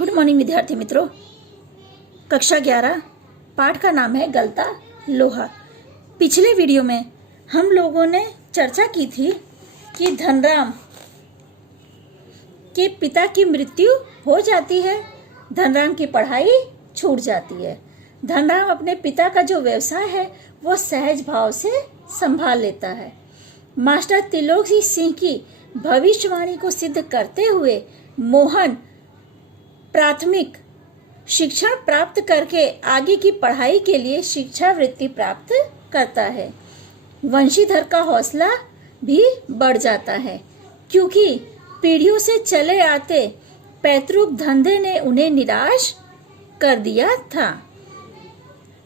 Good morning विद्यार्थी मित्रों। कक्षा 11 पाठ का नाम है गलता लोहा। पिछले वीडियो में हम लोगों ने चर्चा की थी कि धनराम के पिता की मृत्यु हो जाती है, धनराम की पढ़ाई छूट जाती है। धनराम अपने पिता का जो व्यवसाय है वो सहज भाव से संभाल लेता है। मास्टर त्रिलोक सिंह की भविष्यवाणी को सिद्ध करते हुए मोहन प्राथमिक शिक्षण प्राप्त करके आगे की पढ़ाई के लिए शिक्षावृत्ति प्राप्त करता है। वंशीधर का हौसला भी बढ़ जाता है क्योंकि पीढ़ियों से चले आते पैतृक धंधे ने उन्हें निराश कर दिया था।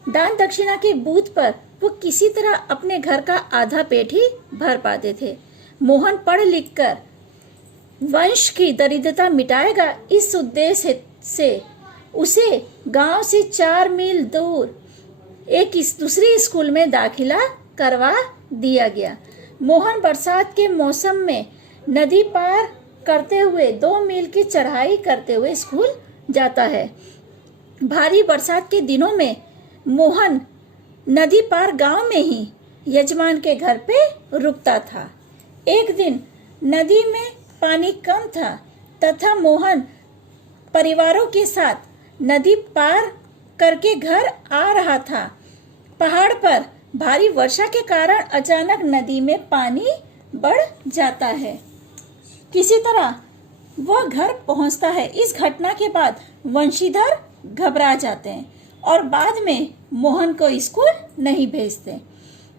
दान दक्षिणा के बूथ पर वो किसी तरह अपने घर का आधा पेट ही भर पाते थे। मोहन पढ़ लिख कर वंश की दरिद्रता मिटाएगा, इस उद्देश्य से उसे गांव से 4 मील दूर एक दूसरी स्कूल में दाखिला करवा दिया गया। मोहन बरसात के मौसम में नदी पार करते हुए 2 मील की चढ़ाई करते हुए स्कूल जाता है। भारी बरसात के दिनों में मोहन नदी पार गांव में ही यजमान के घर पे रुकता था। एक दिन नदी में पानी कम था तथा मोहन परिवारों के साथ नदी पार करके घर आ रहा था। पहाड़ पर भारी वर्षा के कारण अचानक नदी में पानी बढ़ जाता है। किसी तरह वह घर पहुंचता है। इस घटना के बाद वंशीधर घबरा जाते हैं और बाद में मोहन को स्कूल नहीं भेजते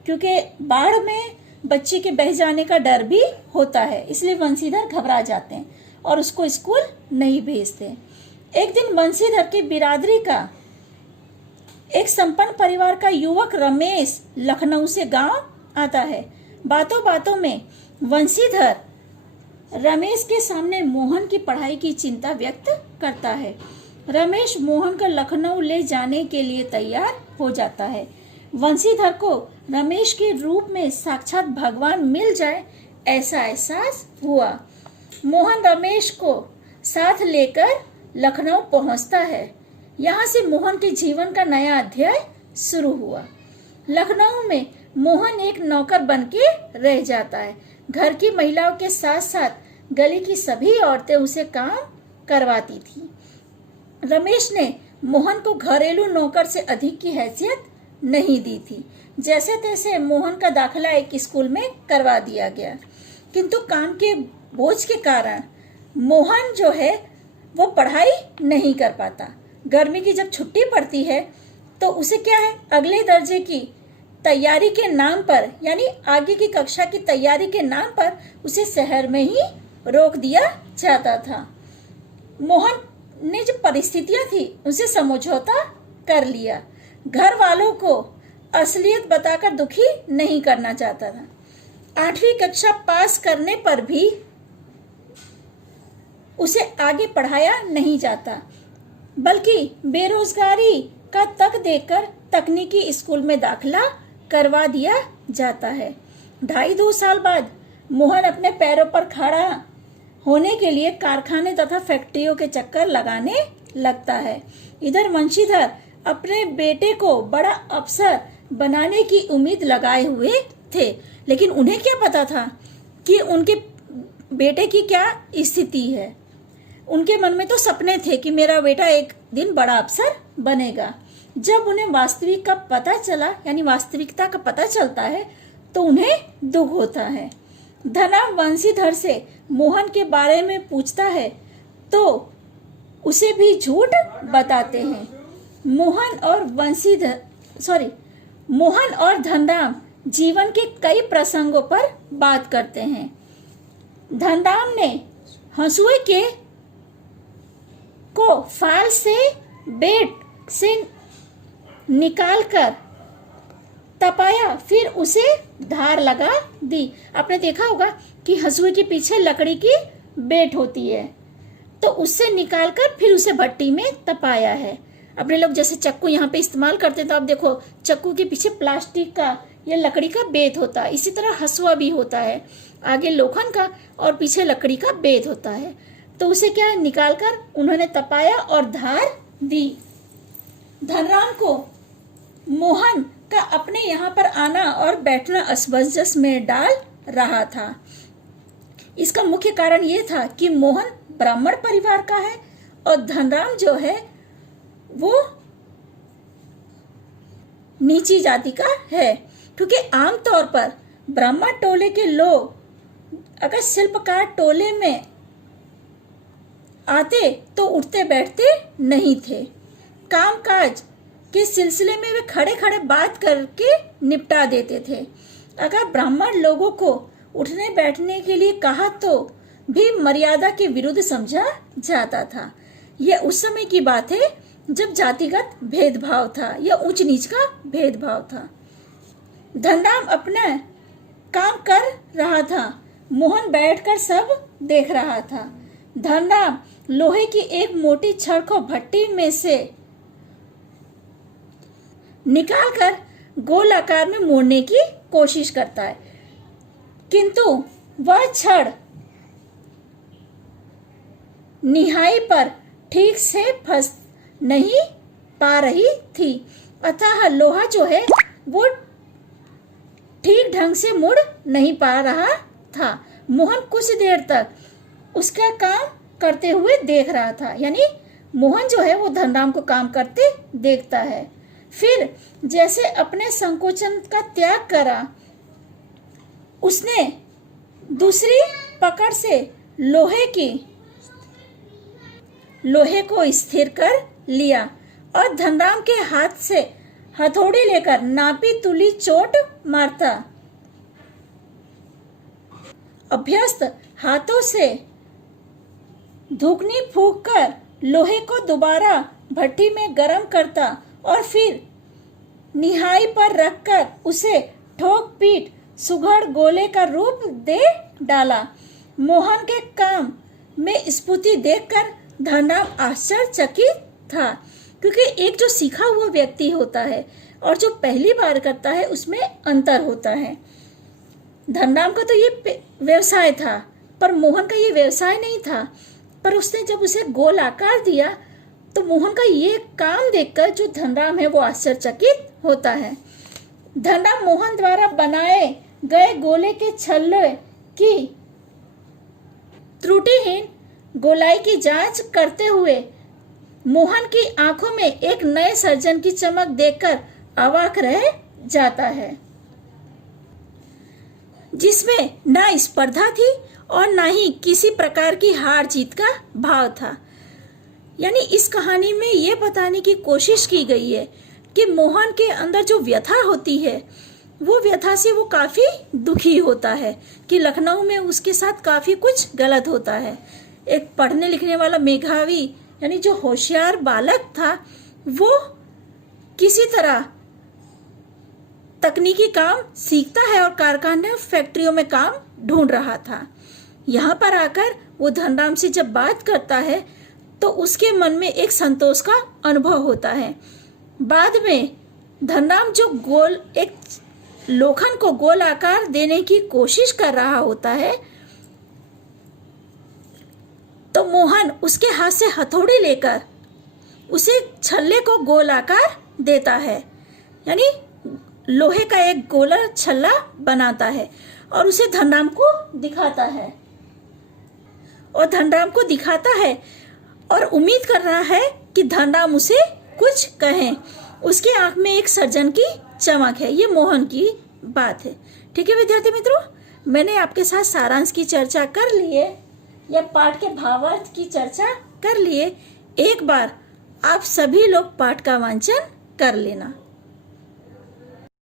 क्योंकि बाढ़ में बच्चे के बह जाने का डर भी होता है, इसलिए वंशीधर घबरा जाते हैं और उसको स्कूल नहीं भेजते। एक दिन वंशीधर के बिरादरी का एक संपन्न परिवार का युवक रमेश लखनऊ से गांव आता है। बातों बातों में वंशीधर रमेश के सामने मोहन की पढ़ाई की चिंता व्यक्त करता है। रमेश मोहन को लखनऊ ले जाने के लिए तैयार हो जाता है। वंशीधर को रमेश के रूप में साक्षात भगवान मिल जाए ऐसा एहसास हुआ। मोहन रमेश को साथ लेकर लखनऊ पहुंचता है। यहाँ से मोहन के जीवन का नया अध्याय शुरू हुआ। लखनऊ में मोहन एक नौकर बनके रह जाता है। घर की महिलाओं के साथ साथ गली की सभी औरतें उसे काम करवाती थी। रमेश ने मोहन को घरेलू नौकर से अधिक की हैसियत नहीं दी थी। जैसे तैसे मोहन का दाखिला एक स्कूल में करवा दिया गया, किंतु काम के बोझ के कारण मोहन जो है वो पढ़ाई नहीं कर पाता। गर्मी की जब छुट्टी पड़ती है तो उसे क्या है, अगले दर्जे की तैयारी के नाम पर यानी आगे की कक्षा की तैयारी के नाम पर उसे शहर में ही रोक दिया जाता था। मोहन ने जो परिस्थितियां थी उनसे समझौता कर लिया। घर वालों को असलियत बताकर दुखी नहीं करना चाहता था। 8वीं कक्षा पास करने पर भी उसे आगे पढ़ाया नहीं जाता, बल्कि बेरोजगारी का तक देकर तकनीकी स्कूल में दाखिला करवा दिया जाता है। 2.5 साल बाद मोहन अपने पैरों पर खड़ा होने के लिए कारखाने तथा फैक्ट्रियों के चक्कर लगाने लगता है। इधर वंशीधर अपने बेटे को बड़ा अफसर बनाने की उम्मीद लगाए हुए थे, लेकिन उन्हें क्या पता था कि उनके बेटे की क्या स्थिति है। उनके मन में तो सपने थे कि मेरा बेटा एक दिन बड़ा अफसर बनेगा। जब उन्हें वास्तविक का पता चला यानी वास्तविकता का पता चलता है तो उन्हें दुख होता है। धनराम वंशीधर से मोहन के बारे में पूछता है तो उसे भी झूठ बताते हैं। मोहन और धनराम जीवन के कई प्रसंगों पर बात करते हैं। धनराम ने हंसुए को फाल से बेट से निकालकर तपाया, फिर उसे धार लगा दी। आपने देखा होगा कि हंसुए के पीछे लकड़ी की बेट होती है, तो उससे निकालकर फिर उसे भट्टी में तपाया है। अपने लोग जैसे चक्कू यहाँ पे इस्तेमाल करते हैं तो आप देखो चक्कू के पीछे प्लास्टिक का या लकड़ी का बेत होता है। इसी तरह हंसुआ भी होता है, आगे लोखंड का और पीछे लकड़ी का बेत होता है। तो उसे क्या निकालकर उन्होंने तपाया और धार दी। धनराम को मोहन का अपने यहाँ पर आना और बैठना असमंजस में डाल रहा था। इसका मुख्य कारण ये था कि मोहन ब्राह्मण परिवार का है और धनराम जो है वो नीची जाति का है, क्योंकि आमतौर पर ब्राह्मण टोले के लोग अगर शिल्पकार टोले में आते तो उठते बैठते नहीं थे। कामकाज के सिलसिले में वे खड़े खड़े बात करके निपटा देते थे। अगर ब्राह्मण लोगों को उठने बैठने के लिए कहा तो भी मर्यादा के विरुद्ध समझा जाता था। यह उस समय की बात है जब जातिगत भेदभाव था या ऊंच नीच का भेदभाव था। धनराम अपना काम कर रहा था, मोहन बैठकर सब देख रहा था। धनराम लोहे की एक मोटी छड़ को भट्टी में से निकालकर गोल आकार में मोड़ने की कोशिश करता है, किंतु वह छड़ निहाई पर ठीक से फंस नहीं पा रही थी, अतः लोहा जो है वो ठीक ढंग से मुड़ नहीं पा रहा था। मोहन कुछ देर तक उसका काम करते हुए देख रहा था, यानी मोहन जो है वो धनराम को काम करते देखता है। फिर जैसे अपने संकोचन का त्याग करा, उसने दूसरी पकड़ से लोहे को स्थिर कर लिया और धनराम के हाथ से हथौड़ी लेकर नापी तुली चोट मारता। अभ्यस्त हाथों से धुकनी फूंककर लोहे को दोबारा भट्टी में गर्म करता और फिर निहाई पर रखकर उसे ठोक पीट सुघड़ गोले का रूप दे डाला। मोहन के काम में स्फूर्ति देखकर धनराम आश्चर्यचकित था, क्योंकि एक जो सीखा हुआ व्यक्ति होता है और जो पहली बार करता है उसमें अंतर होता है। धनराम का तो ये व्यवसाय था, पर मोहन का ये व्यवसाय नहीं था। पर उसने जब उसे गोल आकार दिया तो मोहन का ये काम देखकर जो धनराम है वो आश्चर्यचकित होता है। धनराम मोहन द्वारा बनाए गए गोले के छल्ले की त्रुटिहीन गोलाई की जांच करते हुए मोहन की आंखों में एक नए सर्जन की चमक देखकर अवाक रह जाता है, जिसमें ना स्पर्धा थी और ना ही किसी प्रकार की हार जीत का भाव था। यानी इस कहानी में ये बताने की कोशिश की गई है कि मोहन के अंदर जो व्यथा होती है वो व्यथा से वो काफी दुखी होता है कि लखनऊ में उसके साथ काफी कुछ गलत होता है। एक पढ़ने लिखने वाला मेधावी यानी जो होशियार बालक था वो किसी तरह तकनीकी काम सीखता है और कारखाने और फैक्ट्रियों में काम ढूंढ रहा था। यहाँ पर आकर वो धनराम से जब बात करता है तो उसके मन में एक संतोष का अनुभव होता है। बाद में धनराम जो एक लोखंड को गोल आकार देने की कोशिश कर रहा होता है तो मोहन उसके हाथ से हथौड़ी लेकर उसे छल्ले को गोल आकार देता है, यानी लोहे का एक गोला छल्ला बनाता है और उसे धनराम को दिखाता है और उम्मीद कर रहा है कि धनराम उसे कुछ कहे। उसके आंख में एक सर्जन की चमक है। ये मोहन की बात है। ठीक है विद्यार्थी मित्रों, मैंने आपके साथ सारांश की चर्चा कर ली है या पाठ के भावार्थ की चर्चा कर लिए। एक बार आप सभी लोग पाठ का वांचन कर लेना।